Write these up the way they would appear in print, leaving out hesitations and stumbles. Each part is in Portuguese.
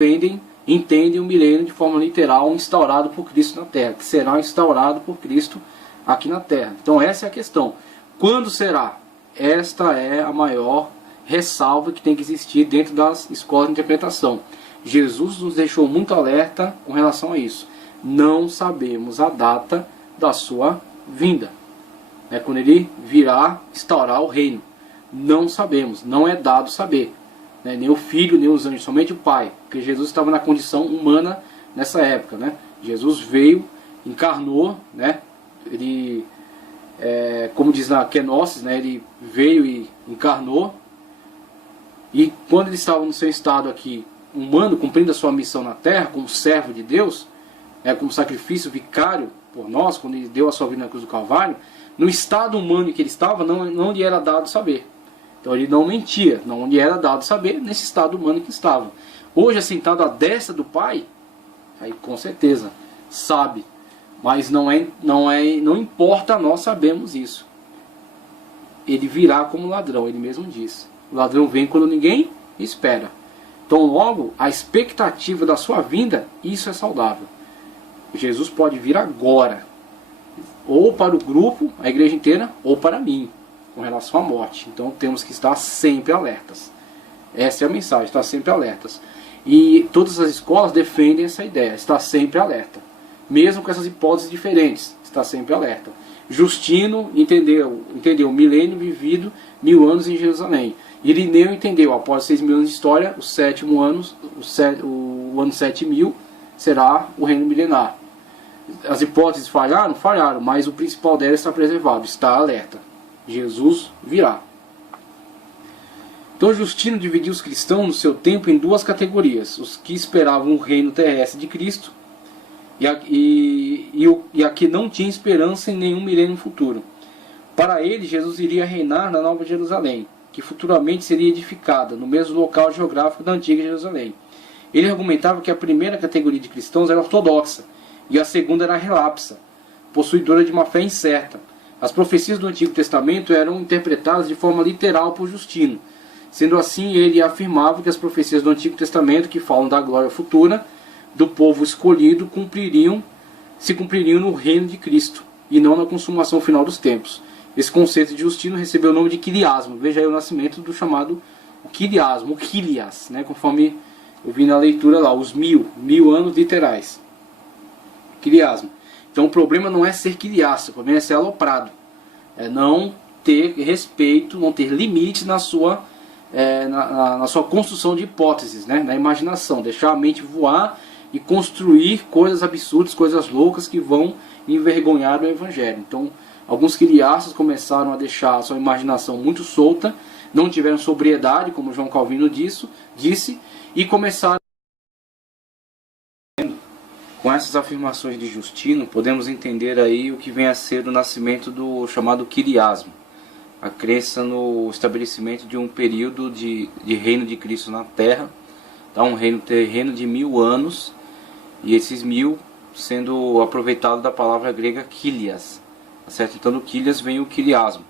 entendem o milênio de forma literal, instaurado por Cristo na Terra, que será instaurado por Cristo aqui na Terra. Então essa é a questão. Quando será? Esta é a maior ressalva que tem que existir dentro das escolas de interpretação. Jesus nos deixou muito alerta com relação a isso. Não sabemos a data da sua vinda. É quando ele virá instaurar o reino. Não sabemos, não é dado saber. Nem o Filho, nem os anjos, somente o Pai. Porque Jesus estava na condição humana nessa época. Jesus veio, encarnou, ele, como diz na Kenosis, ele veio e encarnou. E quando ele estava no seu estado aqui humano, cumprindo a sua missão na terra, como servo de Deus, como sacrifício vicário por nós, quando ele deu a sua vida na cruz do Calvário, no estado humano em que ele estava, não lhe era dado saber. Então ele não mentia, não lhe era dado saber nesse estado humano que estava. Hoje, assentado à destra do Pai, aí com certeza sabe, mas não importa nós sabemos isso. Ele virá como ladrão, ele mesmo diz. O ladrão vem quando ninguém espera. Então logo, a expectativa da sua vinda, isso é saudável. Jesus pode vir agora, ou para o grupo, a igreja inteira, ou para mim, com relação à morte. Então temos que estar sempre alertas. Essa é a mensagem, estar sempre alertas. E todas as escolas defendem essa ideia, estar sempre alerta. Mesmo com essas hipóteses diferentes, estar sempre alerta. Justino entendeu o milênio vivido 1000 anos em Jerusalém. Irineu entendeu, após 6.000 anos de história, o sétimo ano, o ano 7000, será o reino milenar. As hipóteses falharam? Falharam, mas o principal delas está preservado, está alerta. Jesus virá. Então Justino dividiu os cristãos no seu tempo em duas categorias: os que esperavam o reino terrestre de Cristo e a que não tinha esperança em nenhum milênio futuro. Para ele, Jesus iria reinar na Nova Jerusalém, que futuramente seria edificada no mesmo local geográfico da antiga Jerusalém. Ele argumentava que a primeira categoria de cristãos era ortodoxa e a segunda era relapsa, possuidora de uma fé incerta. As profecias do Antigo Testamento eram interpretadas de forma literal por Justino. Sendo assim, ele afirmava que as profecias do Antigo Testamento, que falam da glória futura do povo escolhido, se cumpririam no reino de Cristo e não na consumação final dos tempos. Esse conceito de Justino recebeu o nome de quiliasmo. Veja aí o nascimento do chamado quiliasmo, o quilias, conforme eu vi na leitura lá, os 1000 anos literais. Quiliasmo. Então o problema não é ser quiliasta, o problema é ser aloprado. É não ter respeito, não ter limites na sua construção de hipóteses, na imaginação. Deixar a mente voar e construir coisas absurdas, coisas loucas que vão envergonhar o Evangelho. Então alguns quiliastas começaram a deixar a sua imaginação muito solta, não tiveram sobriedade, como João Calvino disse, e começaram. Com essas afirmações de Justino, podemos entender aí o que vem a ser o nascimento do chamado quiliasmo, a crença no estabelecimento de um período de reino de Cristo na Terra, um reino terreno de 1000 anos, e esses 1000 sendo aproveitado da palavra grega quilias, certo? Então do quilias vem o quiliasmo.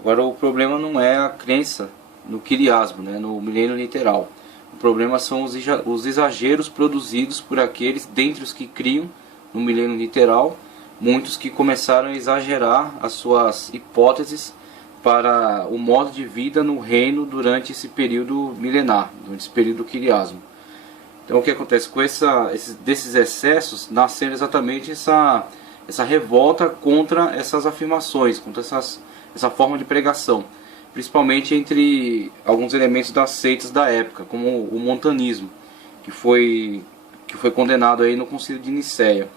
Agora o problema não é a crença no quiliasmo, no milênio literal. O problema são os exageros produzidos por aqueles dentre os que criam no milênio literal, muitos que começaram a exagerar as suas hipóteses para o modo de vida no reino durante esse período milenar, durante esse período do quiliasmo. Então o que acontece com desses excessos, nasceu exatamente essa revolta contra essas afirmações, contra essa forma de pregação, principalmente entre alguns elementos das seitas da época, como o montanismo, que foi condenado aí no Concílio de Nicéia.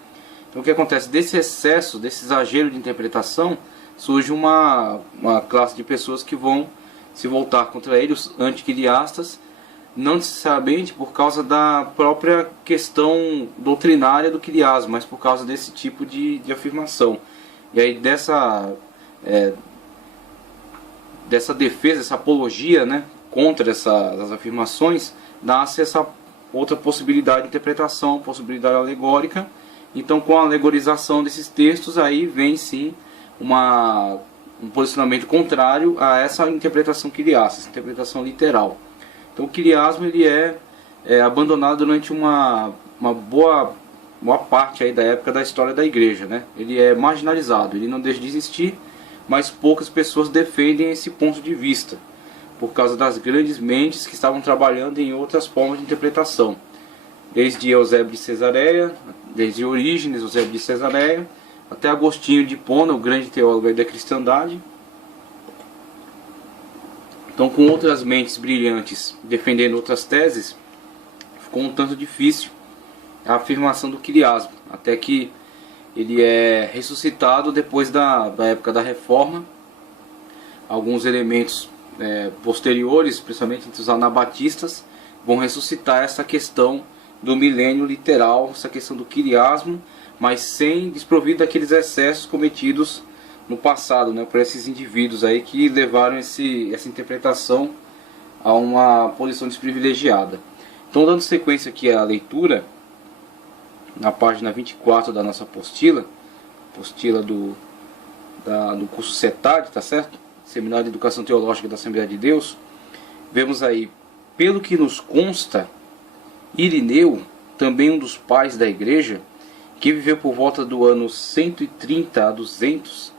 Então o que acontece? Desse excesso, desse exagero de interpretação, surge uma classe de pessoas que vão se voltar contra ele, os antiquiliastas, não necessariamente por causa da própria questão doutrinária do quiliasmo, mas por causa desse tipo de afirmação. E aí dessa defesa, essa apologia contra essas afirmações, nasce essa outra possibilidade de interpretação, possibilidade alegórica. Então com a alegorização desses textos, aí vem sim um posicionamento contrário a essa interpretação quiliasta, essa interpretação literal. Então o quiliasmo ele é abandonado durante uma boa parte aí da época da história da igreja, né? Ele é marginalizado, ele não deixa de existir, mas poucas pessoas defendem esse ponto de vista, por causa das grandes mentes que estavam trabalhando em outras formas de interpretação. Desde Eusébio de Cesareia, desde Orígenes, Eusébio de Cesareia, até Agostinho de Hipona, o grande teólogo da cristandade. Então, com outras mentes brilhantes defendendo outras teses, ficou um tanto difícil a afirmação do quirismo, até que ele é ressuscitado depois da época da Reforma. Alguns elementos posteriores, principalmente entre os anabatistas, vão ressuscitar essa questão do milênio literal, essa questão do quirismo, mas sem desprovido daqueles excessos cometidos no passado, né, por esses indivíduos aí que levaram essa interpretação a uma posição desprivilegiada. Então, dando sequência aqui à leitura, na página 24 da nossa apostila do curso CETAD, tá certo? Seminário de Educação Teológica da Assembleia de Deus, vemos aí: pelo que nos consta, Irineu, também um dos pais da igreja, que viveu por volta do ano 130 a 200,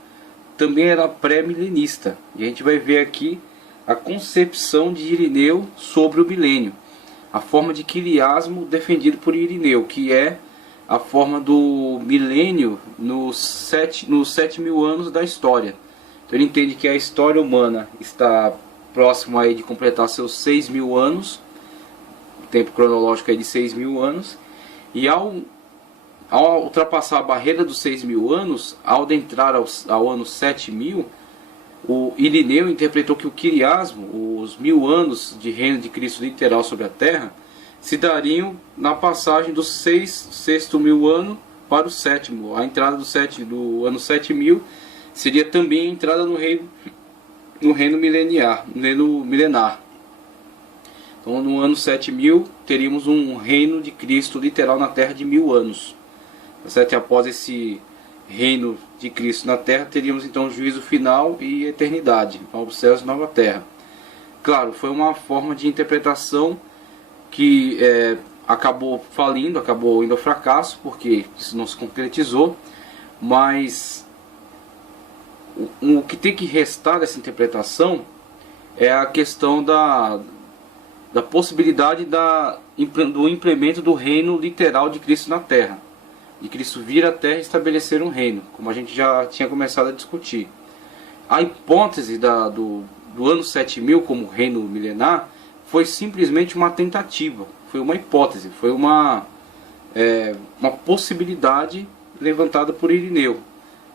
também era pré-milenista. E a gente vai ver aqui a concepção de Irineu sobre o milênio, a forma de quirismo defendido por Irineu, que é a forma do milênio nos 7.000 anos da história. Então ele entende que a história humana está próximo aí de completar seus 6.000 anos, o tempo cronológico é de 6.000 anos, e ao ultrapassar a barreira dos 6.000 anos, ao adentrar ao ano 7.000, o Irineu interpretou que o quirismo, os 1.000 anos de reino de Cristo literal sobre a terra, se dariam na passagem do sexto mil ano para o sétimo. A entrada do ano 7.000 seria também a entrada no reino milenar. Então, no ano 7.000 teríamos um reino de Cristo literal na terra de 1.000 anos. E após esse reino de Cristo na terra, teríamos então o juízo final e eternidade, novos céus e nova terra. Claro, foi uma forma de interpretação que acabou falindo, acabou indo ao fracasso, porque isso não se concretizou, mas o que tem que restar dessa interpretação é a questão da possibilidade do implemento do reino literal de Cristo na terra, de Cristo vir à terra e estabelecer um reino, como a gente já tinha começado a discutir. A hipótese do ano 7.000 como reino milenar foi simplesmente uma tentativa, foi uma hipótese, foi uma possibilidade levantada por Irineu.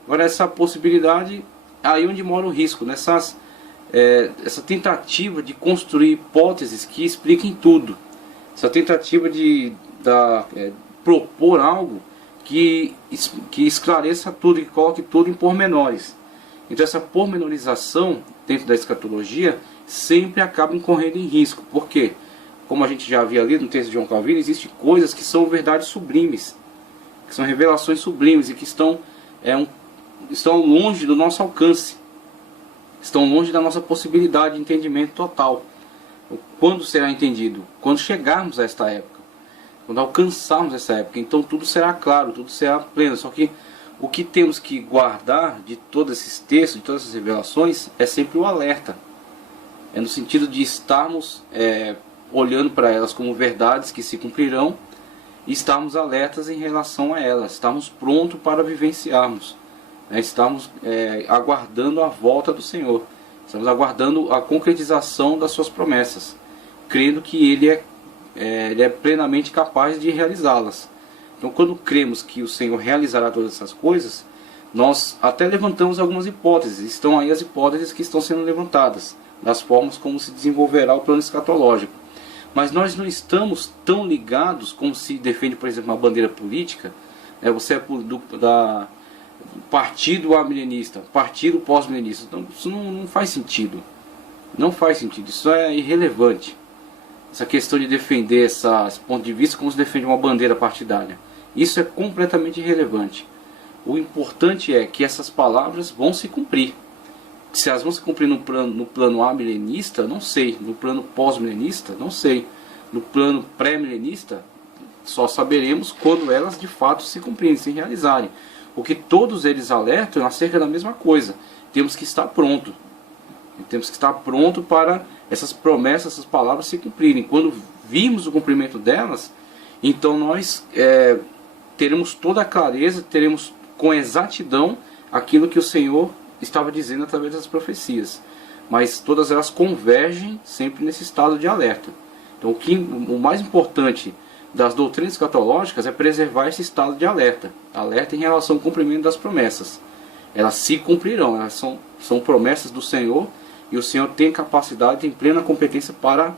Agora, essa possibilidade, aí onde mora o risco, essa tentativa de construir hipóteses que expliquem tudo, essa tentativa de propor algo que esclareça tudo, que coloque tudo em pormenores. Então essa pormenorização dentro da escatologia sempre acaba incorrendo em risco. Por quê? Como a gente já havia lido no texto de João Calvino, existem coisas que são verdades sublimes, que são revelações sublimes e que estão longe do nosso alcance, estão longe da nossa possibilidade de entendimento total. Quando será entendido? Quando chegarmos a esta época, quando alcançarmos essa época, então tudo será claro, tudo será pleno. Só que o que temos que guardar de todos esses textos, de todas essas revelações, é sempre o alerta. É no sentido de estarmos olhando para elas como verdades que se cumprirão e estarmos alertas em relação a elas, estarmos prontos para vivenciarmos, estamos aguardando a volta do Senhor, estamos aguardando a concretização das suas promessas, crendo que Ele é plenamente capaz de realizá-las. Então, quando cremos que o Senhor realizará todas essas coisas, nós até levantamos algumas hipóteses. Estão aí as hipóteses que estão sendo levantadas, das formas como se desenvolverá o plano escatológico. Mas nós não estamos tão ligados como se defende, por exemplo, uma bandeira política. Você é do partido amilenista, partido pós-milenista. Então, isso não faz sentido. Não faz sentido. Isso é irrelevante. Essa questão de defender esse ponto de vista como se defende uma bandeira partidária. Isso é completamente irrelevante. O importante é que essas palavras vão se cumprir. Se elas vão se cumprir no plano amilenista, não sei. No plano pós-milenista, não sei. no plano pré-milenista, só saberemos quando elas de fato se cumprirem, se realizarem. Porque todos eles alertam acerca da mesma coisa. Temos que estar pronto. Temos que estar pronto para essas promessas, essas palavras se cumprirem. Quando virmos o cumprimento delas, então nós teremos toda a clareza, teremos com exatidão aquilo que o Senhor estava dizendo através das profecias. Mas todas elas convergem sempre nesse estado de alerta. Então o mais importante das doutrinas escatológicas é preservar esse estado de alerta. Alerta em relação ao cumprimento das promessas. Elas se cumprirão, elas são promessas do Senhor, e o Senhor tem capacidade, tem plena competência para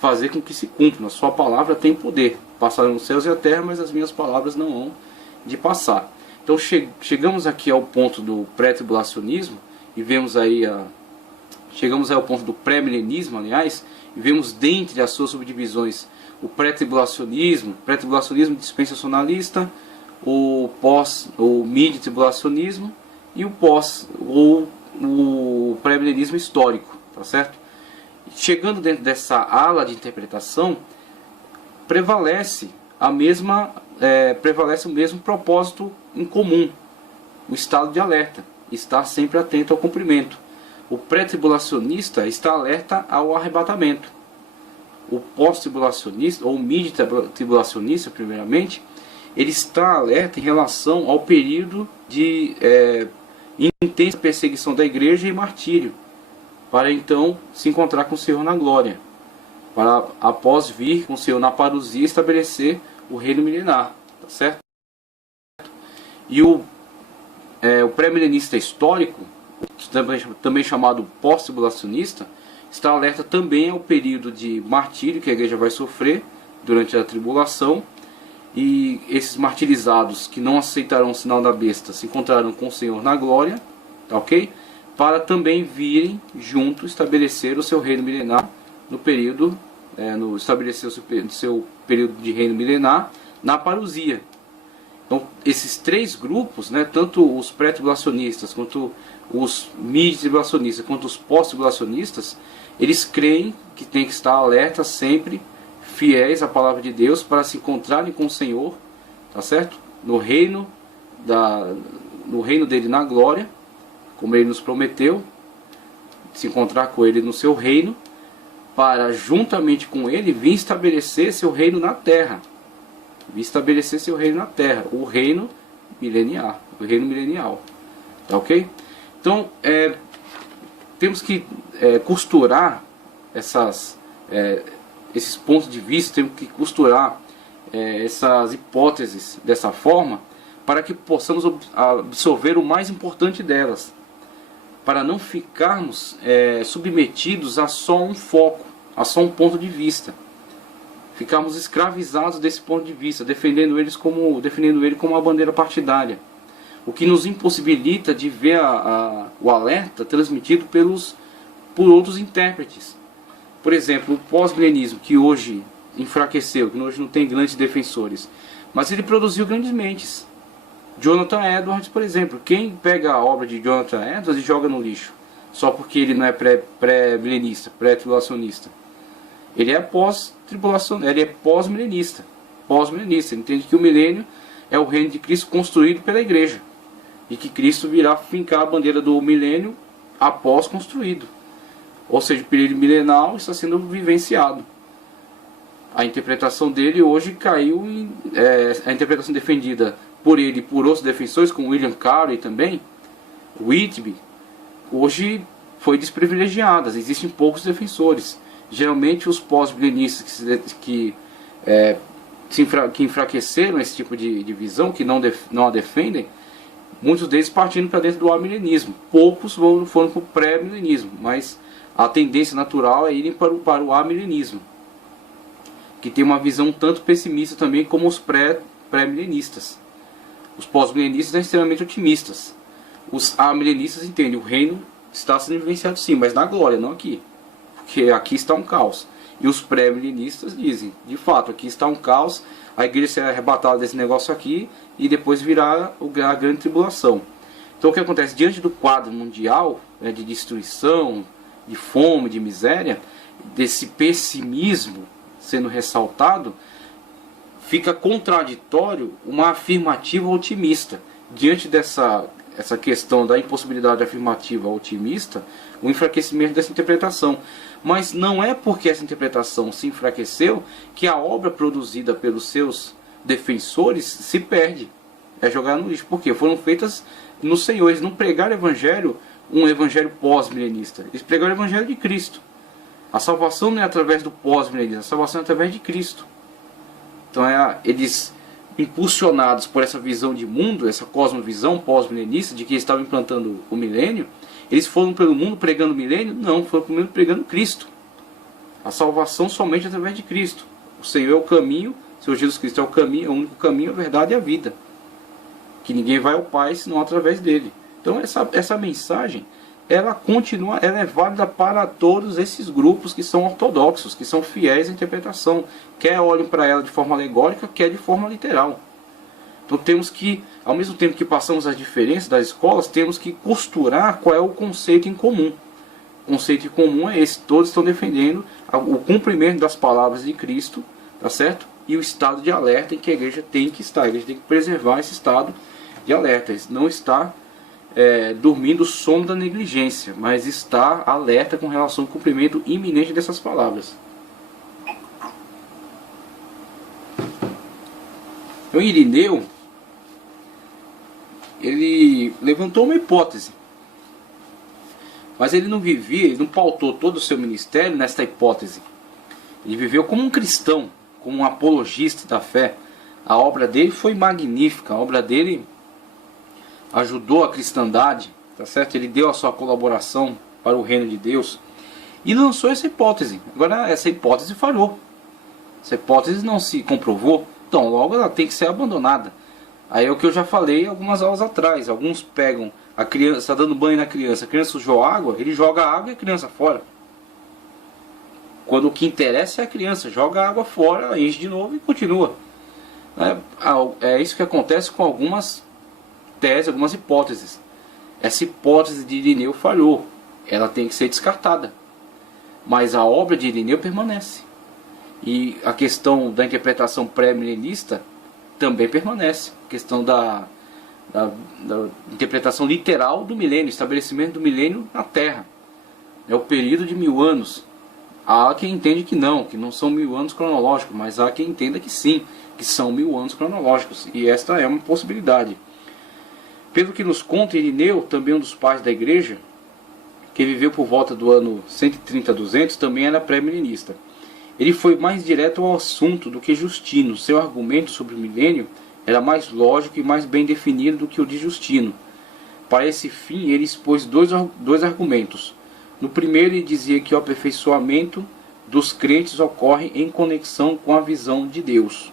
fazer com que se cumpram. A sua palavra tem poder. Passaram os céus e a terra, mas as minhas palavras não hão de passar. Então chegamos aqui ao ponto do pré-tribulacionismo, e vemos aí chegamos ao ponto do pré-milenismo, aliás, e vemos dentre as suas subdivisões o pré-tribulacionismo dispensacionalista, o mid-tribulacionismo e o pré-milenismo histórico, tá certo? Chegando dentro dessa ala de interpretação, prevalece o mesmo propósito em comum, o estado de alerta, estar sempre atento ao cumprimento. O pré-tribulacionista está alerta ao arrebatamento. O pós-tribulacionista, ou mid-tribulacionista, primeiramente, ele está alerta em relação ao período de intensa perseguição da igreja e martírio, para então se encontrar com o Senhor na glória, para após vir com o Senhor na parousia estabelecer o reino milenar, tá certo? E o pré-milenista histórico, também chamado pós-tribulacionista, está alerta também ao período de martírio que a igreja vai sofrer durante a tribulação, e esses martirizados que não aceitarão o sinal da besta se encontrarão com o Senhor na glória, tá ok? Para também virem junto estabelecer o seu reino milenar no período, estabelecer o seu período de reino milenar na parousia. Então esses três grupos, né, tanto os pré-tribulacionistas, quanto os mid-tribulacionistas, quanto os pós-tribulacionistas, eles creem que tem que estar alerta sempre, fiéis à palavra de Deus, para se encontrarem com o Senhor, tá certo? No reino dele na glória, como ele nos prometeu, se encontrar com ele no seu reino, para juntamente com ele vir estabelecer seu reino na terra. Vir estabelecer seu reino na terra, o reino milenial, tá ok? Então, temos que costurar esses pontos de vista, temos que costurar essas hipóteses dessa forma, para que possamos absorver o mais importante delas, para não ficarmos submetidos a só um foco, a só um ponto de vista, ficarmos escravizados desse ponto de vista, defendendo ele como uma bandeira partidária, o que nos impossibilita de ver o alerta transmitido por outros intérpretes. Por exemplo, o pós-milenismo, que hoje enfraqueceu, que hoje não tem grandes defensores, mas ele produziu grandes mentes. Jonathan Edwards, por exemplo, quem pega a obra de Jonathan Edwards e joga no lixo, só porque ele não é pré-milenista, pré-tribulacionista? Ele é pós-tribulacionista, ele é pós-milenista. Pós-milenista, ele entende que o milênio é o reino de Cristo construído pela igreja, e que Cristo virá fincar a bandeira do milênio após construído. Ou seja, o período milenal está sendo vivenciado. A interpretação dele hoje caiu a interpretação defendida por ele e por outros defensores, como William Carey também, Whitby, hoje foi desprivilegiada. Existem poucos defensores. Geralmente os pós-milenistas que enfraqueceram esse tipo de visão, que não a defendem, muitos deles partindo para dentro do amilenismo. Poucos foram para o pré-milenismo, mas a tendência natural é irem para o amilenismo, que tem uma visão um tanto pessimista também, como os pré-milenistas. Os pós-milenistas são extremamente otimistas. Os amilenistas entendem, o reino está sendo vivenciado sim, mas na glória, não aqui, porque aqui está um caos. E os pré-milenistas dizem, de fato, aqui está um caos, a igreja será arrebatada desse negócio aqui e depois virá a grande tribulação. Então o que acontece? Diante do quadro mundial, né, de destruição, de fome, de miséria, desse pessimismo sendo ressaltado, fica contraditório uma afirmativa otimista. Diante essa questão da impossibilidade afirmativa otimista, o enfraquecimento dessa interpretação. Mas não é porque essa interpretação se enfraqueceu que a obra produzida pelos seus defensores se perde. É jogar no lixo. Por quê? Foram feitas no Senhor. Eles não pregaram evangelho, um evangelho pós-milenista. Eles pregaram o evangelho de Cristo. A salvação não é através do pós-milenista, a salvação é através de Cristo. Então eles, impulsionados por essa visão de mundo, essa cosmovisão pós-milenista, de que eles estavam implantando o milênio, eles foram pelo mundo pregando o milênio? Não, foram pelo mundo pregando Cristo. A salvação somente através de Cristo. O Senhor é o caminho, o Senhor Jesus Cristo é o caminho, é o único caminho, a verdade e a vida. Que ninguém vai ao Pai senão através dele. Então essa mensagem, ela continua, ela é válida para todos esses grupos que são ortodoxos, que são fiéis à interpretação. Quer olhem para ela de forma alegórica, quer de forma literal. Então temos que, ao mesmo tempo que passamos as diferenças das escolas, temos que costurar qual é o conceito em comum. O conceito em comum é esse, todos estão defendendo o cumprimento das palavras de Cristo, tá certo? E o estado de alerta em que a igreja tem que estar. A igreja tem que preservar esse estado de alerta. Não está dormindo o sono da negligência, mas está alerta com relação ao cumprimento iminente dessas palavras. Então Irineu, ele levantou uma hipótese, mas ele não vivia, ele não pautou todo o seu ministério nesta hipótese. Ele viveu como um cristão, como um apologista da fé. A obra dele foi magnífica, a obra dele ajudou a cristandade, tá certo? Ele deu a sua colaboração para o reino de Deus e lançou essa hipótese. Agora essa hipótese falhou, essa hipótese não se comprovou, então logo ela tem que ser abandonada. Aí é o que eu já falei algumas aulas atrás. Alguns pegam a criança, está dando banho na criança, a criança sujou água, ele joga a água e a criança fora. Quando o que interessa é a criança, joga a água fora, enche de novo e continua. É isso que acontece com algumas teses, algumas hipóteses. Essa hipótese de Irineu falhou, ela tem que ser descartada. Mas a obra de Irineu permanece. E a questão da interpretação pré-milenista também permanece. A questão da interpretação literal do milênio, estabelecimento do milênio na Terra. É o período de 1000 anos. Há quem entende que não são 1000 anos cronológicos, mas há quem entenda que sim, que são 1000 anos cronológicos. E esta é uma possibilidade. Pelo que nos conta Irineu, também um dos pais da igreja, que viveu por volta do ano 130 a 200, também era pré-milenista. Ele foi mais direto ao assunto do que Justino. Seu argumento sobre o milênio era mais lógico e mais bem definido do que o de Justino. Para esse fim, ele expôs dois argumentos. No primeiro, ele dizia que o aperfeiçoamento dos crentes ocorre em conexão com a visão de Deus.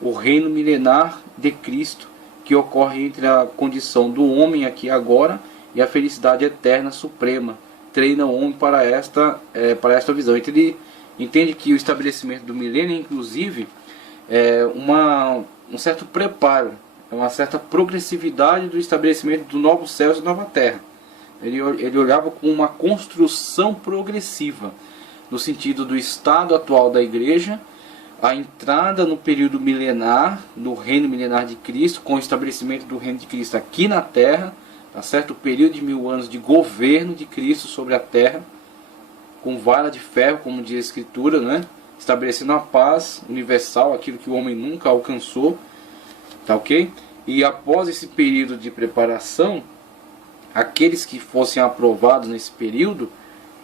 O reino milenar de Cristo, que ocorre entre a condição do homem aqui e agora e a felicidade eterna suprema, treina o homem para esta visão. Então ele entende que o estabelecimento do milênio, inclusive, é um certo preparo, é uma certa progressividade do estabelecimento do novo céu e da nova terra. Ele olhava com uma construção progressiva, no sentido do estado atual da igreja, a entrada no período milenar, no reino milenar de Cristo, com o estabelecimento do reino de Cristo aqui na terra, tá certo? O período de 1000 anos de governo de Cristo sobre a terra, com vara de ferro, como diz a Escritura, né? Estabelecendo a paz universal, aquilo que o homem nunca alcançou, tá ok? E após esse período de preparação, aqueles que fossem aprovados nesse período,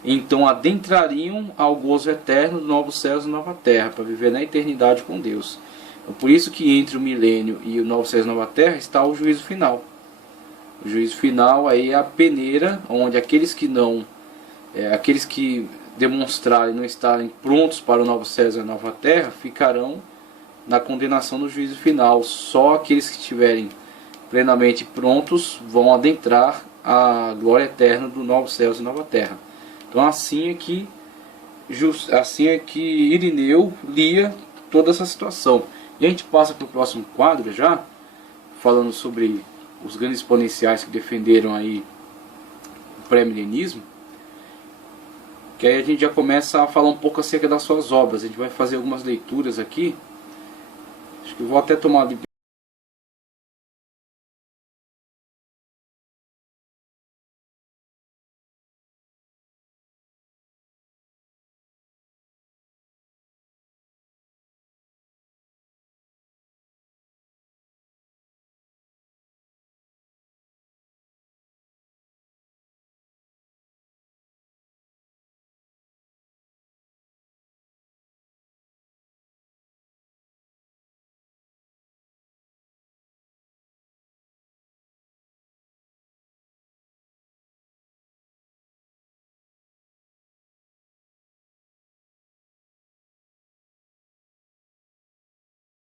então adentrariam ao gozo eterno dos novos céus e nova terra, para viver na eternidade com Deus. Então, por isso que entre o milênio e o novo céus e nova terra está o juízo final. O juízo final aí é a peneira, onde aqueles que demonstrarem não estarem prontos para o novo céu e a nova terra, ficarão na condenação do juízo final. Só aqueles que estiverem plenamente prontos vão adentrar a glória eterna do novo céu e nova terra. Então assim é que Irineu lia toda essa situação. E a gente passa para o próximo quadro já, falando sobre os grandes exponenciais que defenderam aí o pré-milenismo. que aí a gente já começa a falar um pouco acerca das suas obras. A gente vai fazer algumas leituras aqui. Acho que vou até tomar